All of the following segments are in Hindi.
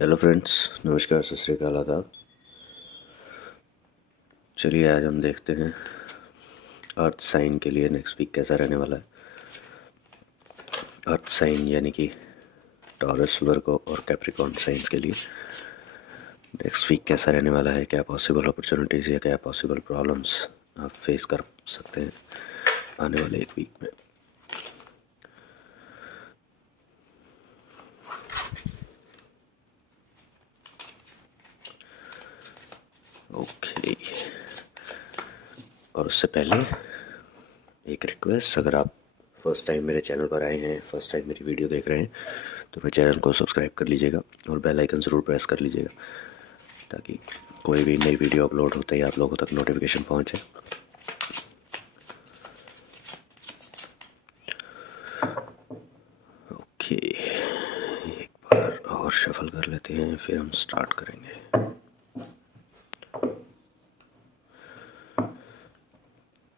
हेलो फ्रेंड्स, नमस्कार, सत श्री अकाल, आदाब। चलिए आज हम देखते हैं अर्थ साइन के लिए नेक्स्ट वीक कैसा रहने वाला है। अर्थ साइन यानी कि टॉरस, वर्गो और कैप्रिकॉर्न साइंस के लिए नेक्स्ट वीक कैसा रहने वाला है। क्या पॉसिबल अपॉर्चुनिटीज़ या क्या पॉसिबल प्रॉब्लम्स आप फेस कर सकते हैं आने वाले एक वीक में। ओके, और उससे पहले एक रिक्वेस्ट, अगर आप फर्स्ट टाइम मेरे चैनल पर आए हैं, फर्स्ट टाइम मेरी वीडियो देख रहे हैं, तो मेरे चैनल को सब्सक्राइब कर लीजिएगा और बेल आइकन ज़रूर प्रेस कर लीजिएगा ताकि कोई भी नई वीडियो अपलोड होते ही आप लोगों तक नोटिफिकेशन पहुंचे। ओके, एक बार और शफल कर लेते हैं, फिर हम स्टार्ट करेंगे।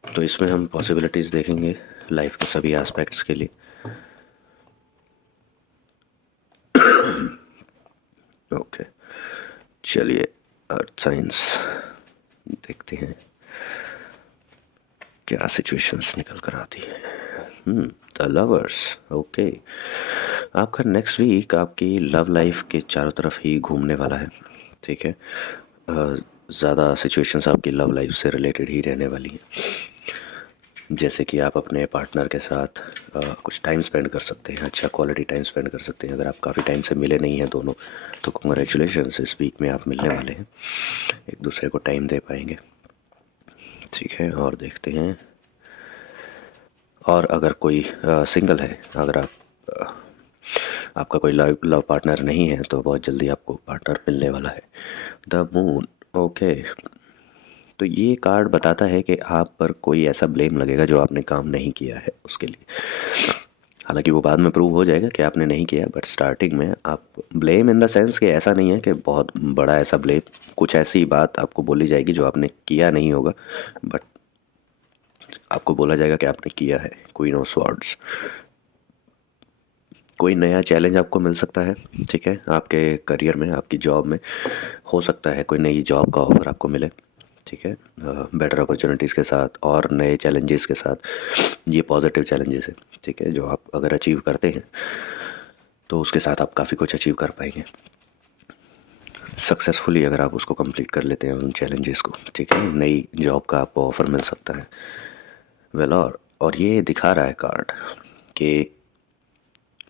तो इसमें हम पॉसिबिलिटीज़ देखेंगे लाइफ के सभी एस्पेक्ट्स के लिए। ओके, चलिए अर्थ साइंस देखते हैं क्या सिचुएशंस निकल कर आती है। The lovers. ओके, आपका नेक्स्ट वीक आपकी लव लाइफ के चारों तरफ ही घूमने वाला है। ठीक है, ज़्यादा सिचुएशंस आपकी लव लाइफ से रिलेटेड ही रहने वाली हैं, जैसे कि आप अपने पार्टनर के साथ कुछ टाइम स्पेंड कर सकते हैं, अच्छा क्वालिटी टाइम स्पेंड कर सकते हैं। अगर आप काफ़ी टाइम से मिले नहीं हैं दोनों, तो कंग्रेचुलेशंस, इस वीक में आप मिलने वाले हैं, एक दूसरे को टाइम दे पाएंगे। ठीक है, और देखते हैं। और अगर कोई सिंगल है, अगर आपका कोई लव पार्टनर नहीं है, तो बहुत जल्दी आपको पार्टनर मिलने वाला है। The moon. ओके, तो ये कार्ड बताता है कि आप पर कोई ऐसा ब्लेम लगेगा जो आपने काम नहीं किया है उसके लिए। हालांकि वो बाद में प्रूव हो जाएगा कि आपने नहीं किया, बट स्टार्टिंग में आप ब्लेम इन द सेंस कि ऐसा नहीं है कि बहुत बड़ा ऐसा ब्लेम, कुछ ऐसी बात आपको बोली जाएगी जो आपने किया नहीं होगा, बट आपको बोला जाएगा कि आपने किया है। Queen of swords. कोई नया चैलेंज आपको मिल सकता है, ठीक है, आपके करियर में, आपकी जॉब में। हो सकता है कोई नई जॉब का ऑफर आपको मिले, ठीक है, बेटर अपॉर्चुनिटीज़ के साथ और नए चैलेंजेस के साथ। ये पॉजिटिव चैलेंजेस है, ठीक है, जो आप अगर अचीव करते हैं तो उसके साथ आप काफ़ी कुछ अचीव कर पाएंगे सक्सेसफुली, अगर आप उसको कंप्लीट कर लेते हैं उन चैलेंजेस को। ठीक है, नई जॉब का आपको ऑफ़र मिल सकता है। वेल, और ये दिखा रहा है कार्ड कि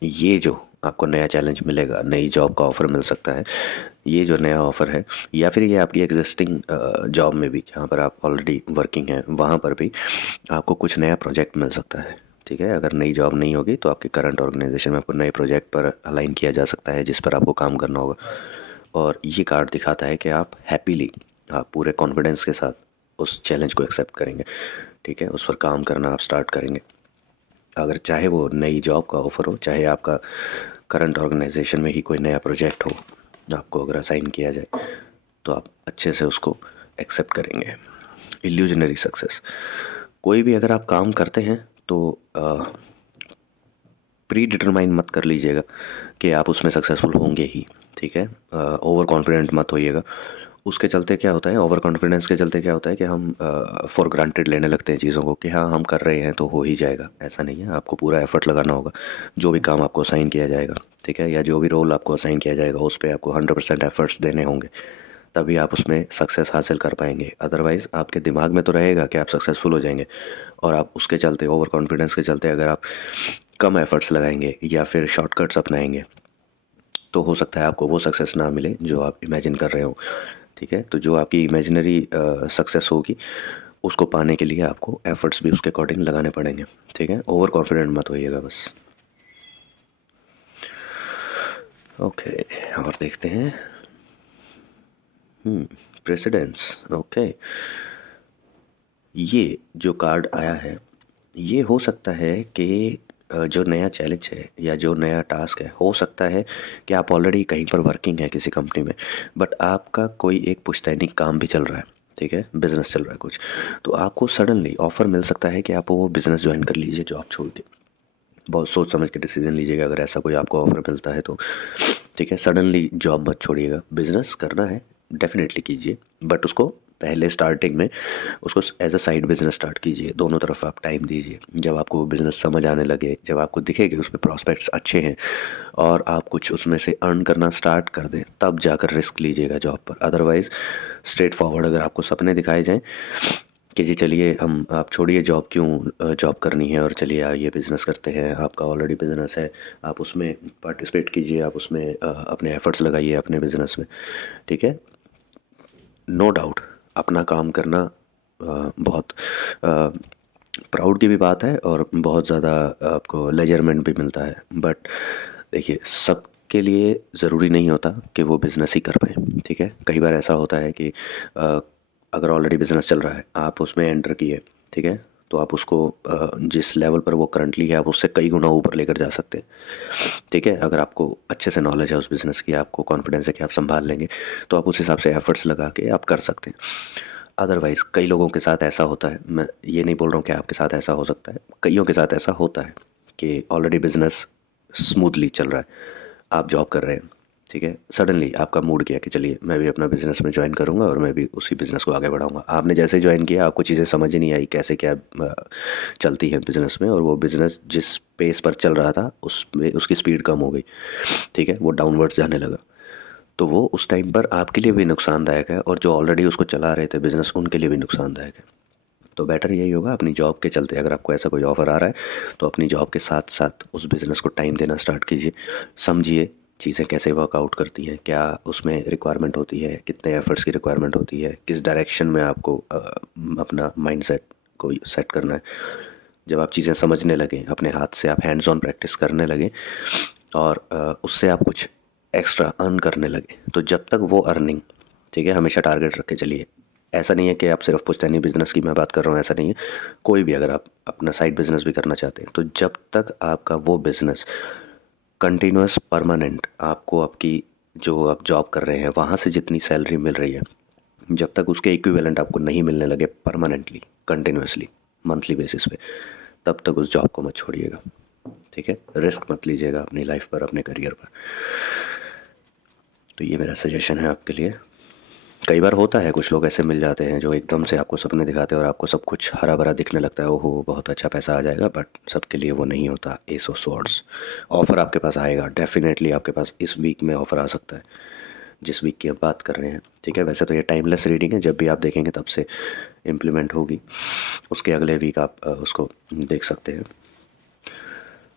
ये जो आपको नया चैलेंज मिलेगा, नई जॉब का ऑफ़र मिल सकता है। ये जो नया ऑफ़र है, या फिर ये आपकी एग्जिस्टिंग जॉब में भी, जहाँ पर आप ऑलरेडी वर्किंग हैं, वहाँ पर भी आपको कुछ नया प्रोजेक्ट मिल सकता है। ठीक है, अगर नई जॉब नहीं होगी तो आपके करंट ऑर्गेनाइजेशन में आपको नए प्रोजेक्ट पर अलाइन किया जा सकता है, जिस पर आपको काम करना होगा। और ये कार्ड दिखाता है कि आप हैप्पीली, आप पूरे कॉन्फिडेंस के साथ उस चैलेंज को एक्सेप्ट करेंगे। ठीक है, उस पर काम करना आप स्टार्ट करेंगे। अगर चाहे वो नई जॉब का ऑफ़र हो, चाहे आपका करंट ऑर्गेनाइजेशन में ही कोई नया प्रोजेक्ट हो, आपको अगर असाइन किया जाए, तो आप अच्छे से उसको एक्सेप्ट करेंगे। Illusionary success. कोई भी अगर आप काम करते हैं तो प्री डिटरमाइन मत कर लीजिएगा कि आप उसमें सक्सेसफुल होंगे ही। ठीक है, ओवर कॉन्फिडेंट मत होइएगा। उसके चलते क्या होता है, ओवर कॉन्फिडेंस के चलते क्या होता है कि हम फॉर ग्रांटेड लेने लगते हैं चीज़ों को, कि हाँ हम कर रहे हैं तो हो ही जाएगा। ऐसा नहीं है, आपको पूरा एफर्ट लगाना होगा। जो भी काम आपको असाइन किया जाएगा, ठीक है, या जो भी रोल आपको असाइन किया जाएगा, उस पर आपको 100% एफर्ट्स देने होंगे, तभी आप उसमें सक्सेस हासिल कर पाएंगे। अदरवाइज़ आपके दिमाग में तो रहेगा कि आप सक्सेसफुल हो जाएंगे, और आप उसके चलते, ओवर कॉन्फिडेंस के चलते, अगर आप कम एफर्ट्स लगाएंगे या फिर शॉर्टकट्स अपनाएंगे, तो हो सकता है आपको वो सक्सेस ना मिले जो आप इमेजिन कर रहे हो। ठीक है, तो जो आपकी इमेजिनरी सक्सेस होगी, उसको पाने के लिए आपको एफर्ट्स भी उसके अकॉर्डिंग लगाने पड़ेंगे। ठीक है, ओवर कॉन्फिडेंट मत होइएगा बस। ओके, और देखते हैं। प्रेसिडेंस। ओके, ये जो कार्ड आया है, ये हो सकता है कि जो नया चैलेंज है या जो नया टास्क है, हो सकता है कि आप ऑलरेडी कहीं पर वर्किंग है किसी कंपनी में, बट आपका कोई एक पुश्तैनी काम भी चल रहा है। ठीक है, बिजनेस चल रहा है कुछ, तो आपको सडनली ऑफर मिल सकता है कि आप वो बिज़नेस ज्वाइन कर लीजिए जॉब छोड़ के। बहुत सोच समझ के डिसीजन लीजिएगा अगर ऐसा कोई आपको ऑफर मिलता है तो। ठीक है। सडनली जॉब मत छोड़िएगा, बिजनेस करना है डेफिनेटली कीजिए, बट उसको पहले स्टार्टिंग में उसको as a side business start कीजिए, दोनों तरफ आप टाइम दीजिए। जब आपको वो बिज़नेस समझ आने लगे, जब आपको दिखे कि उसमें प्रॉस्पेक्ट्स अच्छे हैं और आप कुछ उसमें से अर्न करना स्टार्ट कर दें, तब जाकर रिस्क लीजिएगा जॉब पर। अदरवाइज़ स्ट्रेट फॉरवर्ड अगर आपको सपने दिखाए जाएं कि जी चलिए हम आप छोड़िए जॉब, क्यों जॉब करनी है और चलिए ये बिज़नेस करते हैं, आपका ऑलरेडी बिज़नेस है, आप उसमें पार्टिसिपेट कीजिए, आप उसमें अपने एफर्ट्स लगाइए अपने बिज़नेस में। ठीक है। नो डाउट अपना काम करना बहुत प्राउड की भी बात है और बहुत ज़्यादा आपको लेजरमेंट भी मिलता है। बट देखिए, सबके लिए ज़रूरी नहीं होता कि वो बिज़नेस ही कर पाए। ठीक है। कई बार ऐसा होता है कि अ, अगर ऑलरेडी बिज़नेस चल रहा है, आप उसमें एंटर किए, ठीक है, तो आप उसको जिस लेवल पर वो करंटली है आप उससे कई गुना ऊपर लेकर जा सकते हैं। ठीक है। अगर आपको अच्छे से नॉलेज है उस बिज़नेस की, आपको कॉन्फिडेंस है कि आप संभाल लेंगे, तो आप उस हिसाब से एफर्ट्स लगा के आप कर सकते हैं। अदरवाइज़ कई लोगों के साथ ऐसा होता है, मैं ये नहीं बोल रहा हूँ कि आपके साथ ऐसा हो सकता है, कईयों के साथ ऐसा होता है कि ऑलरेडी बिज़नेस स्मूथली चल रहा है, आप जॉब कर रहे हैं, ठीक है, सडनली आपका मूड किया कि चलिए मैं भी अपना बिज़नेस में ज्वाइन करूँगा और मैं भी उसी बिज़नेस को आगे बढ़ाऊँगा। आपने जैसे ही ज्वाइन किया आपको चीज़ें समझ ही नहीं आई कैसे क्या चलती है बिज़नेस में, और वो बिज़नेस जिस पेस पर चल रहा था उसमें उसकी स्पीड कम हो गई। ठीक है, वो डाउनवर्ड्स जाने लगा। तो वो उस टाइम पर आपके लिए भी नुकसानदायक है और जो ऑलरेडी उसको चला रहे थे बिज़नेस उनके लिए भी नुकसानदायक है। तो बेटर यही होगा अपनी जॉब के चलते, अगर आपको ऐसा कोई ऑफ़र आ रहा है तो अपनी जॉब के साथ साथ उस बिज़नेस को टाइम देना स्टार्ट कीजिए। समझिए चीज़ें कैसे वर्कआउट करती हैं, क्या उसमें रिक्वायरमेंट होती है, कितने एफर्ट्स की रिक्वायरमेंट होती है, किस डायरेक्शन में आपको अपना माइंडसेट को सेट करना है। जब आप चीज़ें समझने लगें, अपने हाथ से आप हैंड्स ऑन प्रैक्टिस करने लगें और उससे आप कुछ एक्स्ट्रा अर्न करने लगे, तो जब तक वो अर्निंग, ठीक है, हमेशा टारगेट रख के चलिए। ऐसा नहीं है कि आप सिर्फ पुश्तैनी बिजनेस की मैं बात कर रहा हूँ, ऐसा नहीं है, कोई भी अगर आप अपना साइड बिजनेस भी करना चाहते हैं तो जब तक आपका वो बिजनेस कंटिन्यूस परमानेंट आपको आपकी जो आप जॉब कर रहे हैं वहाँ से जितनी सैलरी मिल रही है, जब तक उसके इक्विवेलेंट आपको नहीं मिलने लगे परमानेंटली कंटिन्यूसली मंथली बेसिस पे, तब तक उस जॉब को मत छोड़िएगा। ठीक है। रिस्क मत लीजिएगा अपनी लाइफ पर, अपने करियर पर। तो ये मेरा सजेशन है आपके लिए। कई बार होता है कुछ लोग ऐसे मिल जाते हैं जो एकदम से आपको सपने दिखाते हैं और आपको सब कुछ हरा भरा दिखने लगता है, ओहो बहुत अच्छा पैसा आ जाएगा, बट सबके लिए वो नहीं होता। एस ऑफ स्वॉर्ड्स ऑफ़र आपके पास आएगा, डेफिनेटली आपके पास इस वीक में ऑफ़र आ सकता है जिस वीक की आप बात कर रहे हैं। ठीक है। वैसे तो ये टाइमलेस रीडिंग है, जब भी आप देखेंगे तब से इम्प्लीमेंट होगी, उसके अगले वीक आप उसको देख सकते हैं।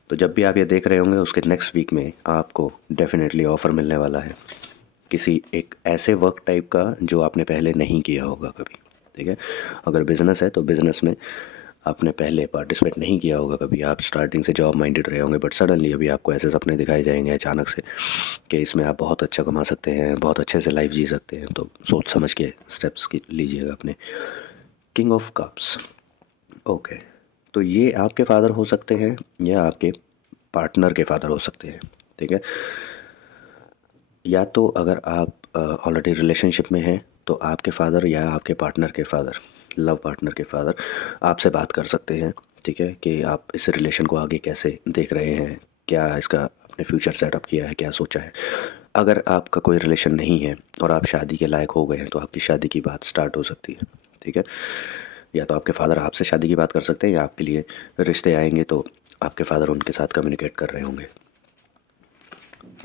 तो जब भी आप ये देख रहे होंगे उसके नेक्स्ट वीक में आपको डेफिनेटली ऑफ़र मिलने वाला है किसी एक ऐसे वर्क टाइप का जो आपने पहले नहीं किया होगा कभी। ठीक है। अगर बिज़नेस है तो बिज़नेस में आपने पहले पार्टिसिपेट नहीं किया होगा कभी, आप स्टार्टिंग से जॉब माइंडेड रहे होंगे, बट सडनली अभी आपको ऐसे सपने दिखाए जाएंगे अचानक से कि इसमें आप बहुत अच्छा कमा सकते हैं, बहुत अच्छे से लाइफ जी सकते हैं, तो सोच समझ के स्टेप्स लीजिएगा अपने। किंग ऑफ कप्स, ओके, तो ये आपके फादर हो सकते हैं या आपके पार्टनर के फादर हो सकते हैं। ठीक है। या तो अगर आप ऑलरेडी रिलेशनशिप में हैं तो आपके फादर या आपके पार्टनर के फादर, लव पार्टनर के फादर आपसे बात कर सकते हैं। ठीक है, कि आप इस रिलेशन को आगे कैसे देख रहे हैं, क्या इसका अपने फ्यूचर सेटअप किया है, क्या सोचा है। अगर आपका कोई रिलेशन नहीं है और आप शादी के लायक हो गए हैं तो आपकी शादी की बात स्टार्ट हो सकती है। ठीक है। या तो आपके फादर आपसे शादी की बात कर सकते हैं या आपके लिए रिश्ते आएंगे तो आपके फादर उनके साथ कम्युनिकेट कर रहे होंगे।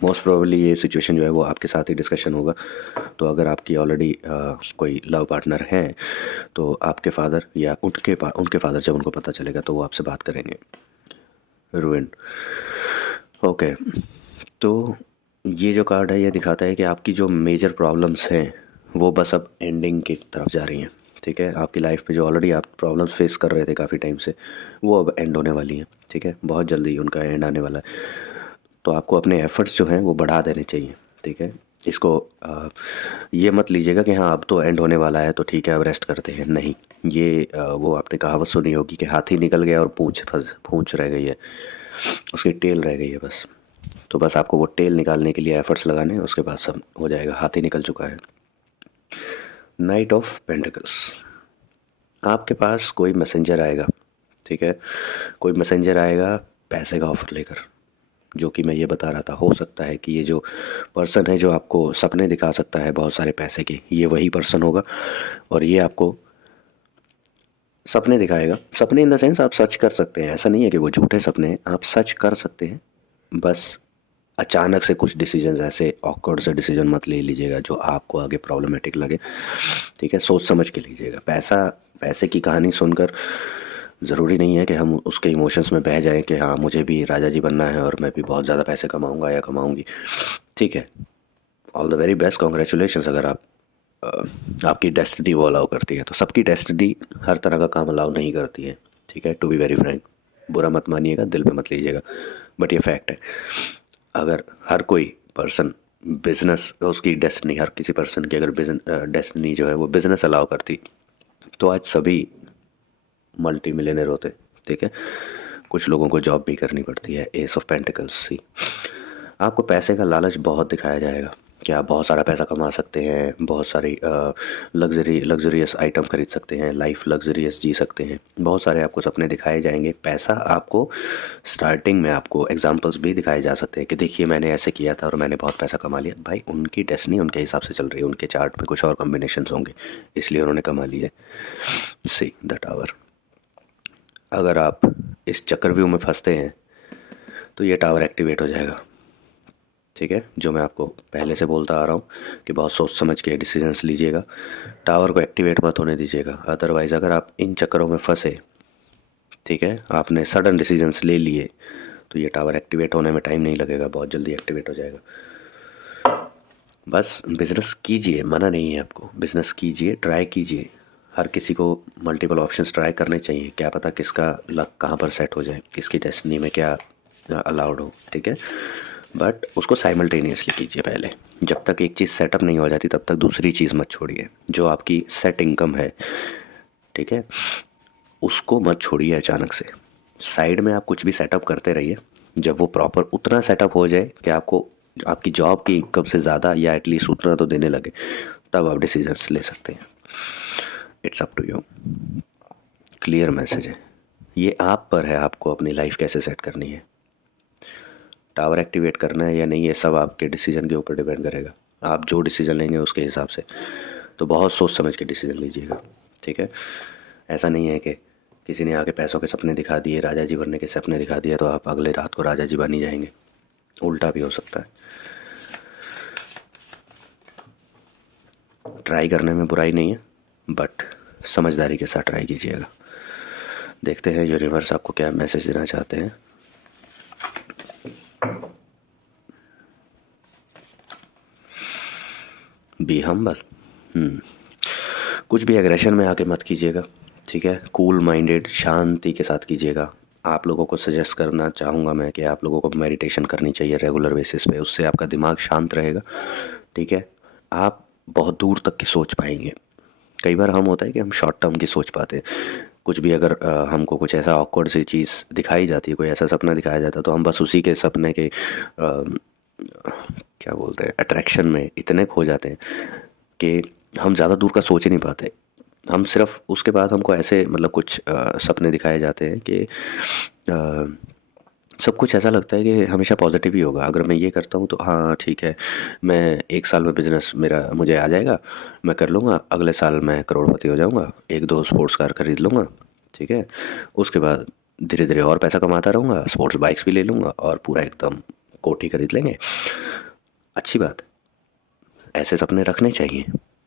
मोस्ट प्रोबेबली ये सिचुएशन जो है वो आपके साथ ही डिस्कशन होगा। तो अगर आपकी ऑलरेडी कोई लव पार्टनर है तो आपके फादर या उनके फादर जब उनको पता चलेगा तो वो आपसे बात करेंगे। रूइन, ओके, तो ये जो कार्ड है ये दिखाता है कि आपकी जो मेजर प्रॉब्लम्स हैं वो बस अब एंडिंग की तरफ जा रही हैं। ठीक है। आपकी लाइफ में जो ऑलरेडी आप प्रॉब्लम्स फेस कर रहे थे काफ़ी टाइम से वो अब एंड होने वाली हैं। ठीक है। बहुत जल्दी उनका एंड आने वाला है। तो आपको अपने एफ़र्ट्स जो हैं वो बढ़ा देने चाहिए। ठीक है। इसको ये मत लीजिएगा कि हाँ अब तो एंड होने वाला है तो ठीक है अब रेस्ट करते हैं, नहीं। ये वो आपने कहावत सुनी होगी कि हाथी निकल गया और पूँछ रह गई है, उसकी टेल रह गई है बस। तो बस आपको वो टेल निकालने के लिए एफ़र्ट्स लगाने हैं, उसके बाद सब हो जाएगा, हाथी निकल चुका है। नाइट ऑफ पेंटिकल्स, आपके पास कोई मैसेंजर आएगा। ठीक है। कोई मैसेंजर आएगा पैसे का ऑफ़र लेकर, जो कि मैं ये बता रहा था, हो सकता है कि ये जो पर्सन है जो आपको सपने दिखा सकता है बहुत सारे पैसे के, ये वही पर्सन होगा। और ये आपको सपने दिखाएगा। सपने इन द सेंस आप सच कर सकते हैं, ऐसा नहीं है कि वो झूठे सपने हैं, आप सच कर सकते हैं। बस अचानक से कुछ डिसीजन, ऐसे ऑकवर्ड से डिसीजन मत ले लीजिएगा जो आपको आगे प्रॉब्लमेटिक लगे। ठीक है, सोच समझ के लीजिएगा। पैसे की कहानी सुनकर ज़रूरी नहीं है कि हम उसके इमोशंस में बह जाएं कि हाँ मुझे भी राजा जी बनना है और मैं भी बहुत ज़्यादा पैसे कमाऊंगा या कमाऊंगी। ठीक है, all the very best, congratulations. अगर आपकी डेस्टिनी वो अलाउ करती है, तो सबकी डेस्टिनी हर तरह का काम अलाउ नहीं करती है। ठीक है, टू बी वेरी फ्रैंक, बुरा मत मानिएगा, दिल पे मत लीजिएगा, बट ये फैक्ट है। अगर हर कोई पर्सन बिजनेस, उसकी डेस्टिनी, हर किसी पर्सन की अगर डेस्टिनी जो है वो बिजनेस अलाउ करती, तो आज सभी मल्टी मिलियनर होते। ठीक है, कुछ लोगों को जॉब भी करनी पड़ती है। एस ऑफ पेंटिकल्स सी, आपको पैसे का लालच बहुत दिखाया जाएगा कि आप बहुत सारा पैसा कमा सकते हैं, बहुत सारी लग्जरियस आइटम खरीद सकते हैं, लाइफ लग्जरियस जी सकते हैं, बहुत सारे आपको सपने दिखाए जाएंगे। पैसा आपको स्टार्टिंग में आपको एग्जांपल्स भी दिखाए जा सकते हैं कि देखिए मैंने ऐसे किया था और मैंने बहुत पैसा कमा लिया। भाई उनकी डेस्टिनी उनके हिसाब से चल रही है, उनके चार्ट में कुछ और कॉम्बिनेशंस होंगे, इसलिए उन्होंने कमा लिया। See the tower. अगर आप इस चक्रव्यूह में फंसते हैं तो ये टावर एक्टिवेट हो जाएगा। ठीक है, जो मैं आपको पहले से बोलता आ रहा हूँ कि बहुत सोच समझ के डिसीजंस लीजिएगा, टावर को एक्टिवेट मत होने दीजिएगा। अदरवाइज़ अगर आप इन चक्करों में फंसे, ठीक है, आपने सडन डिसीजंस ले लिए, तो ये टावर एक्टिवेट होने में टाइम नहीं लगेगा, बहुत जल्दी एक्टिवेट हो जाएगा। बस बिज़नेस कीजिए, मना नहीं है आपको, बिज़नेस कीजिए, ट्राई कीजिए। हर किसी को मल्टीपल ऑप्शंस ट्राई करने चाहिए, क्या पता किसका लक कहाँ पर सेट हो जाए, किसकी डेस्टिनी में क्या अलाउड हो। ठीक है, बट उसको साइमल्टेनियसली कीजिए पहले। जब तक एक चीज़ सेटअप नहीं हो जाती तब तक दूसरी चीज़ मत छोड़िए। जो आपकी सेट इनकम है, ठीक है, उसको मत छोड़िए अचानक से। साइड में आप कुछ भी सेटअप करते रहिए। जब वो प्रॉपर उतना सेटअप हो जाए कि आपको आपकी जॉब की इनकम से ज़्यादा या एटलीस्ट उतना तो देने लगे, तब आप डिसीजंस ले सकते हैं। It's up to you. Clear message है, ये आप पर है, आपको अपनी लाइफ कैसे सेट करनी है, टावर एक्टिवेट करना है या नहीं, ये सब आपके डिसीजन के ऊपर डिपेंड करेगा। आप जो डिसीजन लेंगे उसके हिसाब से, तो बहुत सोच समझ के डिसीजन लीजिएगा। ठीक है, ऐसा नहीं है कि किसी ने आके पैसों के सपने दिखा दिए, राजा जी बनने के सपने दिखा दिए, तो आप अगले रात को राजा जी बन ही जाएंगे। उल्टा भी हो सकता है। ट्राई करने में बुराई नहीं है, बट समझदारी के साथ ट्राई कीजिएगा। देखते हैं यूनिवर्स आपको क्या मैसेज देना चाहते हैं। Be humble. कुछ भी एग्रेशन में आके मत कीजिएगा। ठीक है, कूल माइंडेड, शांति के साथ कीजिएगा। आप लोगों को सजेस्ट करना चाहूँगा मैं कि आप लोगों को मेडिटेशन करनी चाहिए रेगुलर बेसिस पे, उससे आपका दिमाग शांत रहेगा। ठीक है, आप बहुत दूर तक की सोच पाएंगे। कई बार हम होता है कि हम शॉर्ट टर्म की सोच पाते हैं। कुछ भी अगर हमको कुछ ऐसा ऑकवर्ड सी चीज़ दिखाई जाती है, कोई ऐसा सपना दिखाया जाता है, तो हम बस उसी के सपने के क्या बोलते हैं, अट्रैक्शन में इतने खो जाते हैं कि हम ज़्यादा दूर का सोच ही नहीं पाते। हम सिर्फ उसके बाद हमको ऐसे मतलब कुछ सपने दिखाए जाते हैं कि सब कुछ ऐसा लगता है कि हमेशा पॉजिटिव ही होगा। अगर मैं ये करता हूँ तो हाँ ठीक है, मैं 1 साल में बिज़नेस मेरा मुझे आ जाएगा, मैं कर लूँगा, अगले साल मैं करोड़पति हो जाऊँगा, 1-2 स्पोर्ट्स कार खरीद लूँगा। ठीक है, उसके बाद धीरे धीरे और पैसा कमाता रहूँगा, स्पोर्ट्स बाइक्स भी ले लूँगा और पूरा एकदम कोठी खरीद लेंगे। अच्छी बात है, ऐसे सपने रखने चाहिए,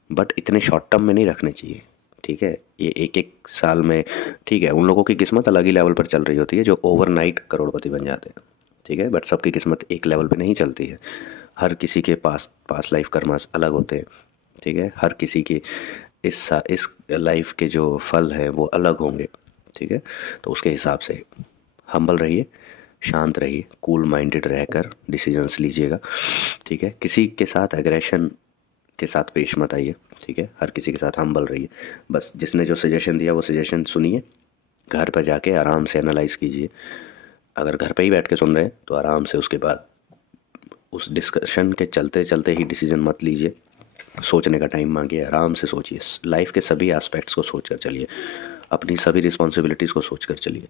बट इतने शॉर्ट टर्म में नहीं रखने चाहिए। ठीक है, ये 1-1 साल में, ठीक है, उन लोगों की किस्मत अलग ही लेवल पर चल रही होती है जो ओवरनाइट करोड़पति बन जाते हैं। ठीक है, बट सबकी किस्मत एक लेवल पे नहीं चलती है। हर किसी के पास लाइफ कर्मास अलग होते हैं। ठीक है, हर किसी के इस लाइफ के जो फल हैं वो अलग होंगे। ठीक है, तो उसके हिसाब से हम्बल रहिए, शांत रहिए, कूल माइंडेड रहकर डिसीजंस लीजिएगा। ठीक है, किसी के साथ एग्रेशन के साथ पेश मत आइए। ठीक है, हर किसी के साथ हम्बल रहिए। बस जिसने जो सजेशन दिया वो सजेशन सुनिए, घर पर जाके आराम से एनालाइज कीजिए। अगर घर पे ही बैठ के सुन रहे हैं तो आराम से उसके बाद उस डिस्कशन के चलते चलते ही डिसीजन मत लीजिए, सोचने का टाइम मांगिए, आराम से सोचिए, लाइफ के सभी एस्पेक्ट्स को सोच कर चलिए, अपनी सभी रिस्पॉन्सिबिलिटीज़ को सोच कर चलिए।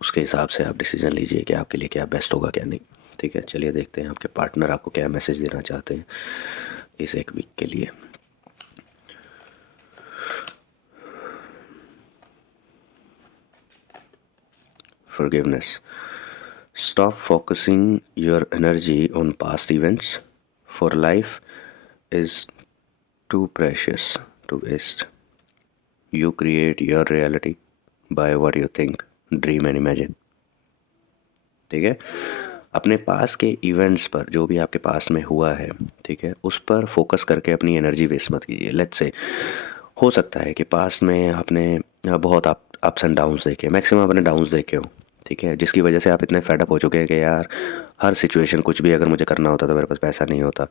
उसके हिसाब से आप डिसीजन लीजिए कि आपके लिए क्या बेस्ट होगा क्या नहीं। ठीक है, चलिए देखते हैं आपके पार्टनर आपको क्या मैसेज देना चाहते हैं इस एक वीक के लिए। Forgiveness. Stop focusing your energy on past events, for life is too precious to waste. You create your reality by what you think, dream and imagine. ठीक है, अपने पास के इवेंट्स पर, जो भी आपके पास में हुआ है, ठीक है, उस पर फोकस करके अपनी एनर्जी वेस्ट मत कीजिए। लेट्स से हो सकता है कि पास में आपने बहुत अप्स एंड डाउन्स देखे, मैक्सिमम आपने डाउन्स देखे हो, ठीक है, जिसकी वजह से आप इतने फेडअप हो चुके हैं कि यार हर सिचुएशन, कुछ भी अगर मुझे करना होता तो मेरे पास पैसा नहीं होता,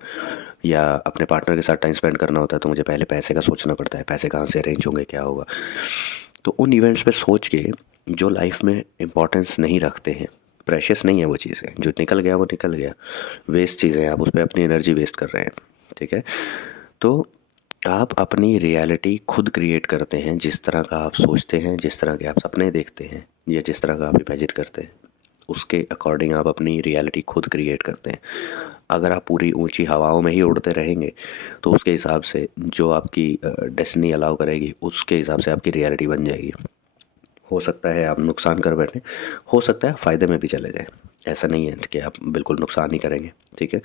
या अपने पार्टनर के साथ टाइम स्पेंड करना होता है तो मुझे पहले पैसे का सोचना पड़ता है, पैसे कहाँ से अरेंज होंगे, क्या होगा। तो उन इवेंट्स पे सोच के जो लाइफ में इम्पोर्टेंस नहीं रखते हैं, प्रेशियस नहीं है वो चीज़ें, जो निकल गया वो निकल गया, वेस्ट चीज़ें, आप उस पर अपनी एनर्जी वेस्ट कर रहे हैं, ठीक है। तो आप अपनी रियलिटी खुद क्रिएट करते हैं, जिस तरह का आप सोचते हैं, जिस तरह के आप सपने देखते हैं, या जिस तरह का आप इमेजिन करते हैं, उसके अकॉर्डिंग आप अपनी रियलिटी खुद क्रिएट करते हैं। अगर आप पूरी ऊंची हवाओं में ही उड़ते रहेंगे तो उसके हिसाब से जो आपकी डेस्टिनी अलाउ करेगी, उसके हिसाब से आपकी रियलिटी बन जाएगी। हो सकता है आप नुकसान कर बैठें, हो सकता है फ़ायदे में भी चले जाएं, ऐसा नहीं है कि आप बिल्कुल नुकसान ही करेंगे, ठीक है,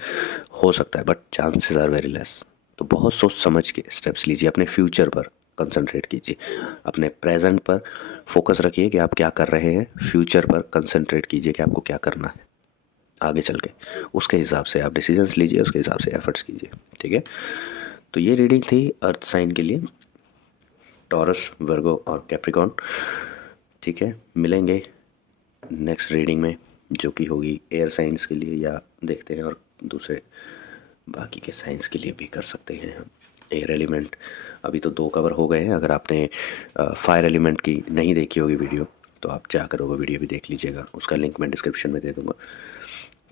हो सकता है, but chances are very less. तो बहुत सोच समझ के स्टेप्स लीजिए, अपने फ्यूचर पर कंसंट्रेट कीजिए, अपने प्रेजेंट पर फोकस रखिए कि आप क्या कर रहे हैं, फ्यूचर पर कंसंट्रेट कीजिए कि आपको क्या करना है आगे चल के, उसके हिसाब से आप डिसीजंस लीजिए, उसके हिसाब से एफर्ट्स कीजिए, ठीक है। तो ये रीडिंग थी अर्थ साइन के लिए, टॉरस, वर्गो और कैप्रिकॉन, ठीक है। मिलेंगे नेक्स्ट रीडिंग में, जो कि होगी एयर साइंस के लिए, या देखते हैं और दूसरे बाकी के साइंस के लिए भी कर सकते हैं हम। एयर एलिमेंट अभी तो 2 कवर हो गए हैं, अगर आपने फायर एलिमेंट की नहीं देखी होगी वीडियो तो आप जाकर वो वीडियो भी देख लीजिएगा, उसका लिंक मैं डिस्क्रिप्शन में दे दूँगा,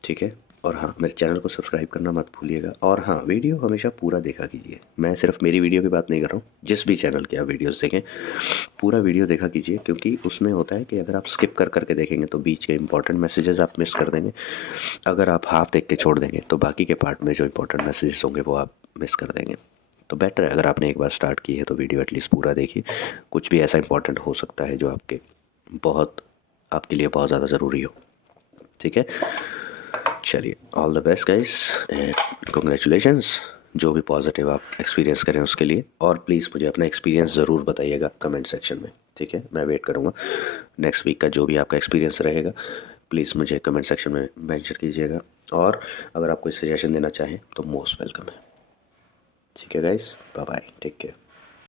ठीक है। और हाँ, मेरे चैनल को सब्सक्राइब करना मत भूलिएगा, और हाँ, वीडियो हमेशा पूरा देखा कीजिए। मैं सिर्फ मेरी वीडियो की बात नहीं कर रहा हूँ, जिस भी चैनल के आप वीडियोस देखें पूरा वीडियो देखा कीजिए, क्योंकि उसमें होता है कि अगर आप स्किप कर करके देखेंगे तो बीच के इंपॉर्टेंट मैसेजेस आप मिस कर देंगे, अगर आप हाफ देख के छोड़ देंगे तो बाकी के पार्ट में जो इंपॉर्टेंट मैसेजेस होंगे वो आप मिस कर देंगे। तो बेटर है अगर आपने एक बार स्टार्ट की है तो वीडियो एटलीस्ट पूरा देखिए, कुछ भी ऐसा इंपॉर्टेंट हो सकता है जो आपके लिए बहुत ज़्यादा ज़रूरी हो, ठीक है। चलिए, all the best guys and congratulations, जो भी पॉजिटिव आप एक्सपीरियंस करें उसके लिए, और प्लीज़ मुझे अपना एक्सपीरियंस ज़रूर बताइएगा कमेंट सेक्शन में, ठीक है, मैं वेट करूँगा। नेक्स्ट वीक का जो भी आपका एक्सपीरियंस रहेगा प्लीज़ मुझे कमेंट सेक्शन में मेंशन कीजिएगा, और अगर आप कोई सजेशन देना चाहें तो मोस्ट वेलकम है, ठीक है guys, bye bye, take care.